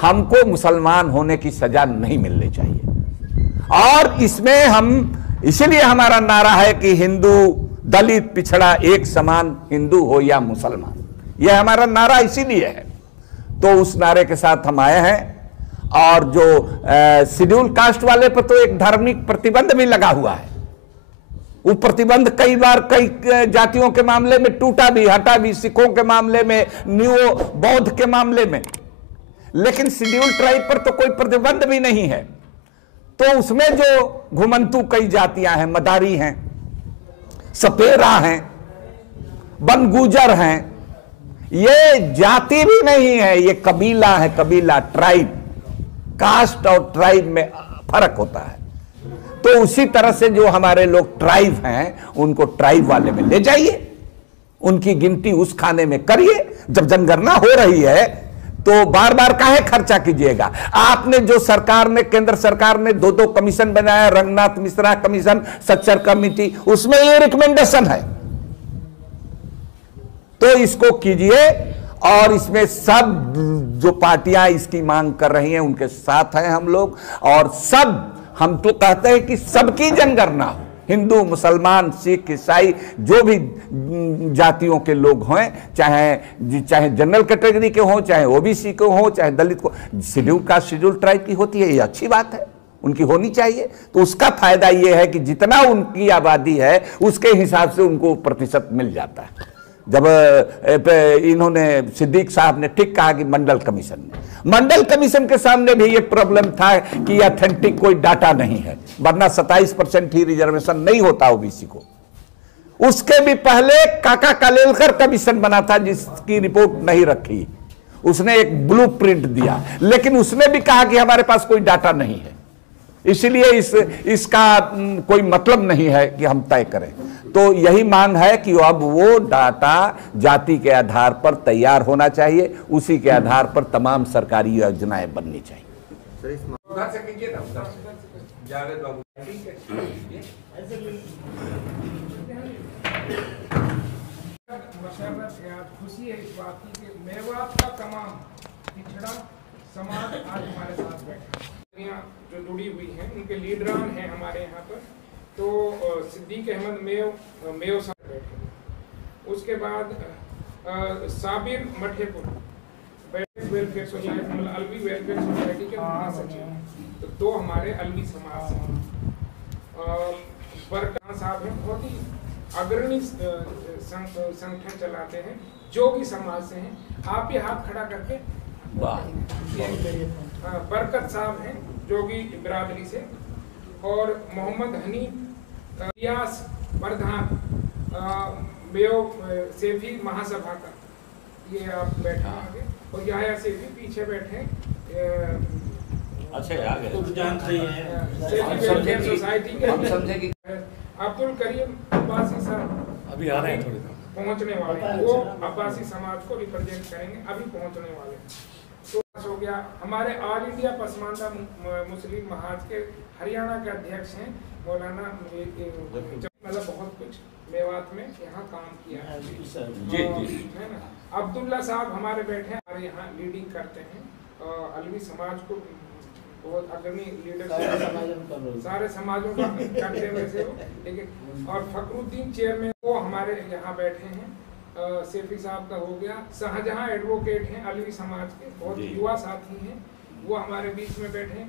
हमको मुसलमान होने की सजा नहीं मिलनी चाहिए। और इसमें हम, इसीलिए हमारा नारा है कि हिंदू, दलित, पिछड़ा एक समान, हिंदू हो या मुसलमान, यह हमारा नारा इसीलिए है। तो उस नारे के साथ हम आए हैं। और जो शेड्यूल कास्ट वाले पर तो एक धार्मिक प्रतिबंध भी लगा हुआ है। वो प्रतिबंध कई बार कई जातियों के मामले में टूटा भी, हटा भी, सिखों के मामले में, न्यू बौद्ध के मामले में, लेकिन शेड्यूल ट्राइब पर तो कोई प्रतिबंध भी नहीं है। तो उसमें जो घुमंतु कई जातियां हैं, मदारी हैं, सपेरा हैं, बनगुजर हैं, ये जाति भी नहीं है, ये कबीला है, कबीला, ट्राइब। कास्ट और ट्राइब में फर्क होता है। तो उसी तरह से जो हमारे लोग ट्राइब हैं, उनको ट्राइब वाले में ले जाइए, उनकी गिनती उस खाने में करिए। जब जनगणना हो रही है तो बार बार काहे खर्चा कीजिएगा। आपने जो सरकार ने, केंद्र सरकार ने 2-2 कमीशन बनाया, रंगनाथ मिश्रा कमीशन, सच्चर कमेटी, उसमें ये रिकमेंडेशन है। तो इसको कीजिए। और इसमें सब जो पार्टियां इसकी मांग कर रही हैं उनके साथ हैं हम लोग। और सब, हम तो कहते हैं कि सबकी जनगणना हो, हिंदू, मुसलमान, सिख, ईसाई, जो भी जातियों के लोग हों, चाहे जनरल कैटेगरी के हों, चाहे ओबीसी के हों, चाहे दलित को। शेड्यूल कास्ट, शेड्यूल ट्राइब की होती है, ये अच्छी बात है, उनकी होनी चाहिए। तो उसका फायदा ये है कि जितना उनकी आबादी है उसके हिसाब से उनको प्रतिशत मिल जाता है। जब इन्होंने, सिद्दीक साहब ने ठीक कहा कि मंडल कमीशन के सामने भी ये प्रॉब्लम था कि ऑथेंटिक कोई डाटा नहीं है, वरना 27% ही रिजर्वेशन नहीं होता ओबीसी को। उसके भी पहले काका कालेलकर कमीशन बना था, जिसकी रिपोर्ट नहीं रखी। उसने एक ब्लूप्रिंट दिया, लेकिन उसने भी कहा कि हमारे पास कोई डाटा नहीं है, इसलिए इसका कोई मतलब नहीं है कि हम तय करें। तो यही मांग है कि अब वो डाटा जाति के आधार पर तैयार होना चाहिए, उसी के आधार पर तमाम सरकारी योजनाएं बननी चाहिए। उधर से कीजिए ना, उधर से जावेद बाबू, ठीक है। खुशी है इस बात की कि मेवात का तमाम पिछड़ा समाज आज हमारे साथ बैठा, जो जुड़ी हुई हैं, उनके लीडरान हैं हमारे यहाँ पर। तो सिद्दीक अहमद मेव साहब बैठे, उसके बाद साबिर मठेपुर वेलफेयर सोसाइटी, मतलब अलवी वेलफेयर सोसाइटी के महासचिव, तो 2 हमारे अलवी समाज हैं। बरका साहब हैं, बहुत ही अग्रणी संगठन चलाते हैं, जोगी समाज से हैं। आप ये हाथ खड़ा करके, बरकत साहब हैं जोगी बिरादरी से, और मोहम्मद हनीफ रियास प्रधान बेओ सेफी महासभा का, ये आप बैठे आगे, और याया सेफी पीछे बैठे। अच्छा, आगे तो जान रही है सोसाइटी के अब्दुल करीम अब्बासी साहब अभी आ रहे हैं, थोड़ी पहुंचने वाले हैं। वो अब्बासी समाज को रिप्रेजेंट करेंगे, अभी पहुंचने वाले हैं। तो हो गया, हमारे ऑल इंडिया पसमानदा मुस्लिम महाज के हरियाणा के अध्यक्ष हैं मौलाना, मतलब बहुत कुछ मेवात में यहाँ काम किया है, है ना। अब्दुल्ला साहब हमारे बैठे हैं, हमारे यहाँ लीडिंग करते हैं, अलवी समाज को बहुत अग्रणी लीडर, सारे समाजों का करते हैं वैसे वो, लेकिन। और फखरुद्दीन चेयरमैन वो हमारे यहाँ बैठे हैं। सेफी साहब का हो गया। शाहजहां एडवोकेट हैं, अलवी समाज के, बहुत युवा साथी हैं, वो हमारे बीच में बैठे हैं।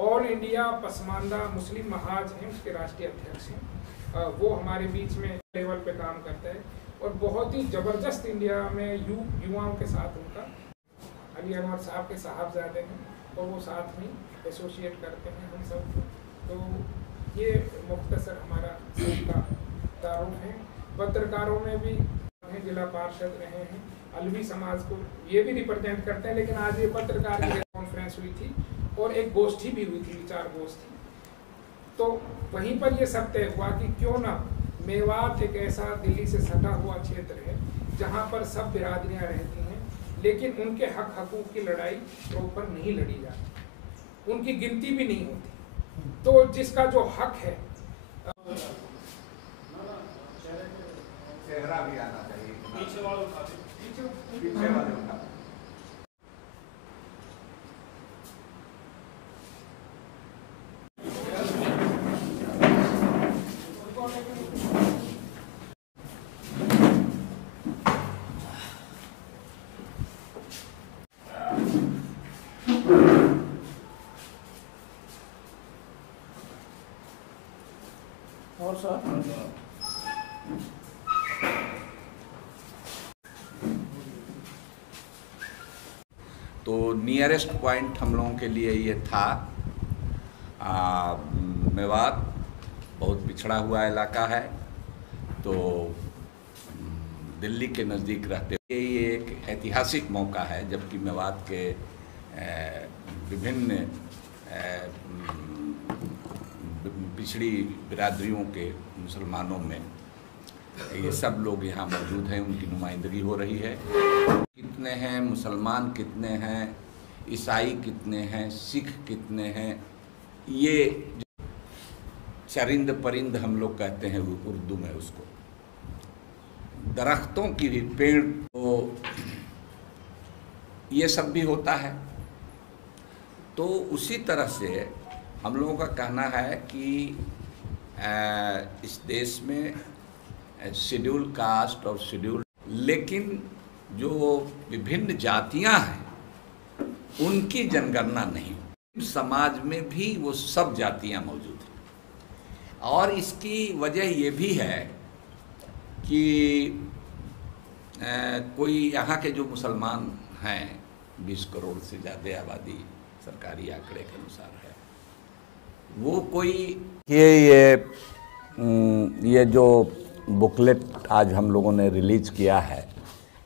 ऑल इंडिया पसमानदा मुस्लिम महाज हैं, उसके राष्ट्रीय अध्यक्ष हैं, वो हमारे बीच में लेवल पे काम करता है, और बहुत ही ज़बरदस्त इंडिया में युवाओं के साथ उनका। अली अनवर साहब के साहबजादे हैं, और वो साथ में एसोसिएट करते हैं हम सब। तो ये मुख्तसर हमारा सबका तारुफ है। पत्रकारों में भी जिला पार्षद रहे हैं, अलवी समाज को ये भी रिप्रेजेंट करते हैं। लेकिन आज ये पत्रकार की कॉन्फ्रेंस हुई थी, और एक गोष्ठी भी हुई थी, विचार गोष्ठी। तो वहीं पर ये सब तय हुआ कि क्यों ना मेवात एक ऐसा दिल्ली से सटा हुआ क्षेत्र है जहाँ पर सब बिरादरियाँ रहती हैं, लेकिन उनके हक हकूक़ की लड़ाई प्रॉपर नहीं लड़ी जाती, उनकी गिनती भी नहीं होती। तो जिसका जो हक है, चेहरा भी आना चाहिए, पीछे वालों का, पीछे वाले और सर तो नियरेस्ट पॉइंट हम लोगों के लिए ये था मेवात बहुत पिछड़ा हुआ इलाका है, तो दिल्ली के नज़दीक रहते हुए ये एक ऐतिहासिक मौका है, जबकि मेवात के विभिन्न पिछड़ी बिरादरियों के मुसलमानों में ये सब लोग यहाँ मौजूद हैं, उनकी नुमाइंदगी हो रही है। कितने हैं मुसलमान, कितने हैं ईसाई, कितने हैं सिख, कितने हैं, ये चरिंद परिंद हम लोग कहते हैं उर्दू में उसको, दरख्तों की भी, पेड़, तो ये सब भी होता है। तो उसी तरह से हम लोगों का कहना है कि इस देश में शेड्यूल कास्ट और शेड्यूल, लेकिन जो विभिन्न जातियां हैं उनकी जनगणना नहीं। समाज में भी वो सब जातियां मौजूद हैं, और इसकी वजह ये भी है कि कोई यहाँ के जो मुसलमान हैं 20 करोड़ से ज़्यादा आबादी सरकारी आंकड़े के अनुसार है, वो कोई ये जो बुकलेट आज हम लोगों ने रिलीज किया है,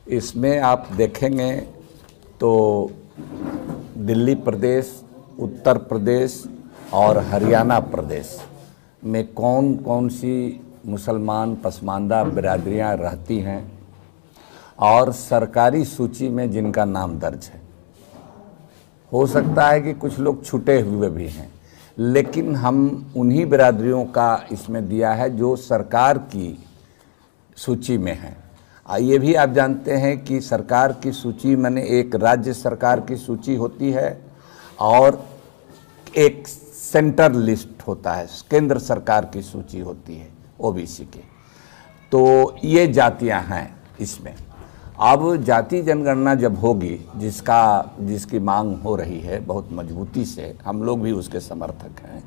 इसमें आप देखेंगे तो दिल्ली प्रदेश, उत्तर प्रदेश और हरियाणा प्रदेश में कौन कौन सी मुसलमान पसमानदा बिरादरियां रहती हैं और सरकारी सूची में जिनका नाम दर्ज है। हो सकता है कि कुछ लोग छूटे हुए भी हैं, लेकिन हम उन्हीं बिरादरियों का इसमें दिया है जो सरकार की सूची में है। ये भी आप जानते हैं कि सरकार की सूची माने एक राज्य सरकार की सूची होती है और एक सेंटर लिस्ट होता है, केंद्र सरकार की सूची होती है ओबीसी की। तो ये जातियां हैं इसमें। अब जाति जनगणना जब होगी, जिसकी मांग हो रही है बहुत मजबूती से, हम लोग भी उसके समर्थक हैं,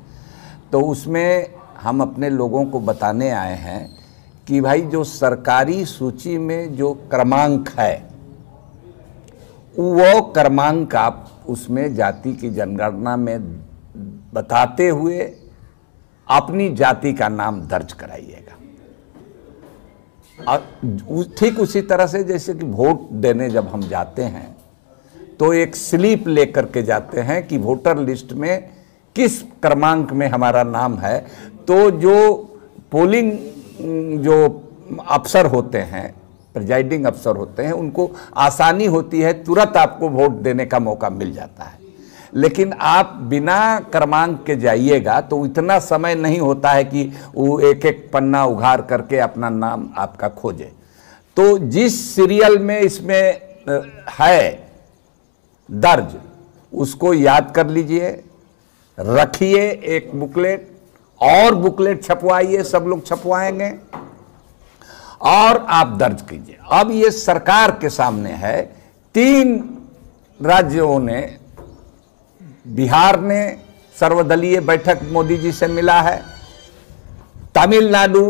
तो उसमें हम अपने लोगों को बताने आए हैं कि भाई जो सरकारी सूची में जो क्रमांक है, वो क्रमांक आप उसमें जाति की जनगणना में बताते हुए अपनी जाति का नाम दर्ज कराइएगा। ठीक उसी तरह से जैसे कि वोट देने जब हम जाते हैं तो एक स्लिप लेकर के जाते हैं कि वोटर लिस्ट में किस क्रमांक में हमारा नाम है, तो जो पोलिंग जो अफसर होते हैं, प्रिजाइडिंग अफसर होते हैं, उनको आसानी होती है, तुरंत आपको वोट देने का मौका मिल जाता है। लेकिन आप बिना क्रमांक के जाइएगा तो इतना समय नहीं होता है कि वो एक एक पन्ना उघाड़ करके अपना नाम आपका खोजे। तो जिस सीरियल में इसमें है दर्ज, उसको याद कर लीजिए, रखिए एक बुकलेट, और बुकलेट छपवाइए, सब लोग छपवाएंगे और आप दर्ज कीजिए। अब ये सरकार के सामने है, 3 राज्यों ने, बिहार ने सर्वदलीय बैठक मोदी जी से मिला है, तमिलनाडु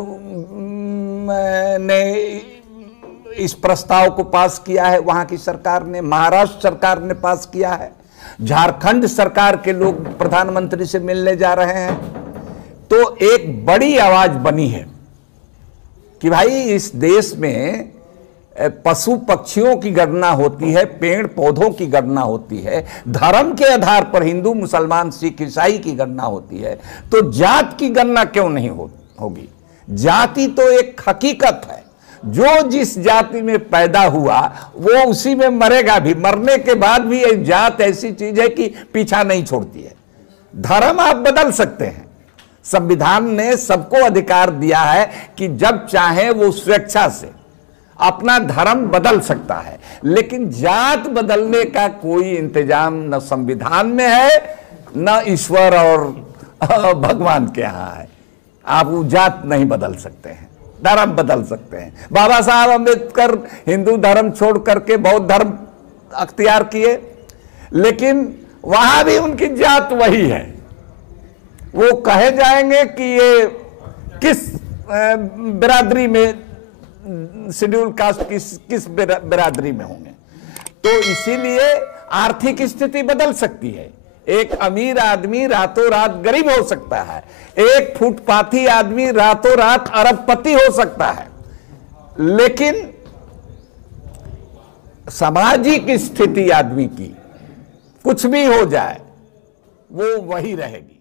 ने इस प्रस्ताव को पास किया है, वहां की सरकार ने, महाराष्ट्र सरकार ने पास किया है, झारखंड सरकार के लोग प्रधानमंत्री से मिलने जा रहे हैं। तो एक बड़ी आवाज बनी है कि भाई इस देश में पशु पक्षियों की गणना होती है, पेड़ पौधों की गणना होती है, धर्म के आधार पर हिंदू मुसलमान सिख ईसाई की गणना होती है, तो जात की गणना क्यों नहीं होगी? जाति तो एक हकीकत है, जो जिस जाति में पैदा हुआ वो उसी में मरेगा भी, मरने के बाद भी एक जात ऐसी चीज है कि पीछा नहीं छोड़ती है। धर्म आप बदल सकते हैं, संविधान ने सबको अधिकार दिया है कि जब चाहे वो स्वेच्छा से अपना धर्म बदल सकता है, लेकिन जात बदलने का कोई इंतजाम न संविधान में है न ईश्वर और भगवान के यहाँ है। आप वो जात नहीं बदल सकते हैं, धर्म बदल सकते हैं। बाबा साहब अम्बेडकर हिंदू धर्म छोड़ करके बौद्ध धर्म अख्तियार किए, लेकिन वहां भी उनकी जात वही है। वो कहे जाएंगे कि ये किस बिरादरी में, शेड्यूल कास्ट किस बिरादरी में होंगे। तो इसीलिए आर्थिक स्थिति बदल सकती है। एक अमीर आदमी रातों रात गरीब हो सकता है, एक फुटपाथी आदमी रातों रात अरबपति हो सकता है, लेकिन सामाजिक स्थिति आदमी की कुछ भी हो जाए वो वही रहेगी।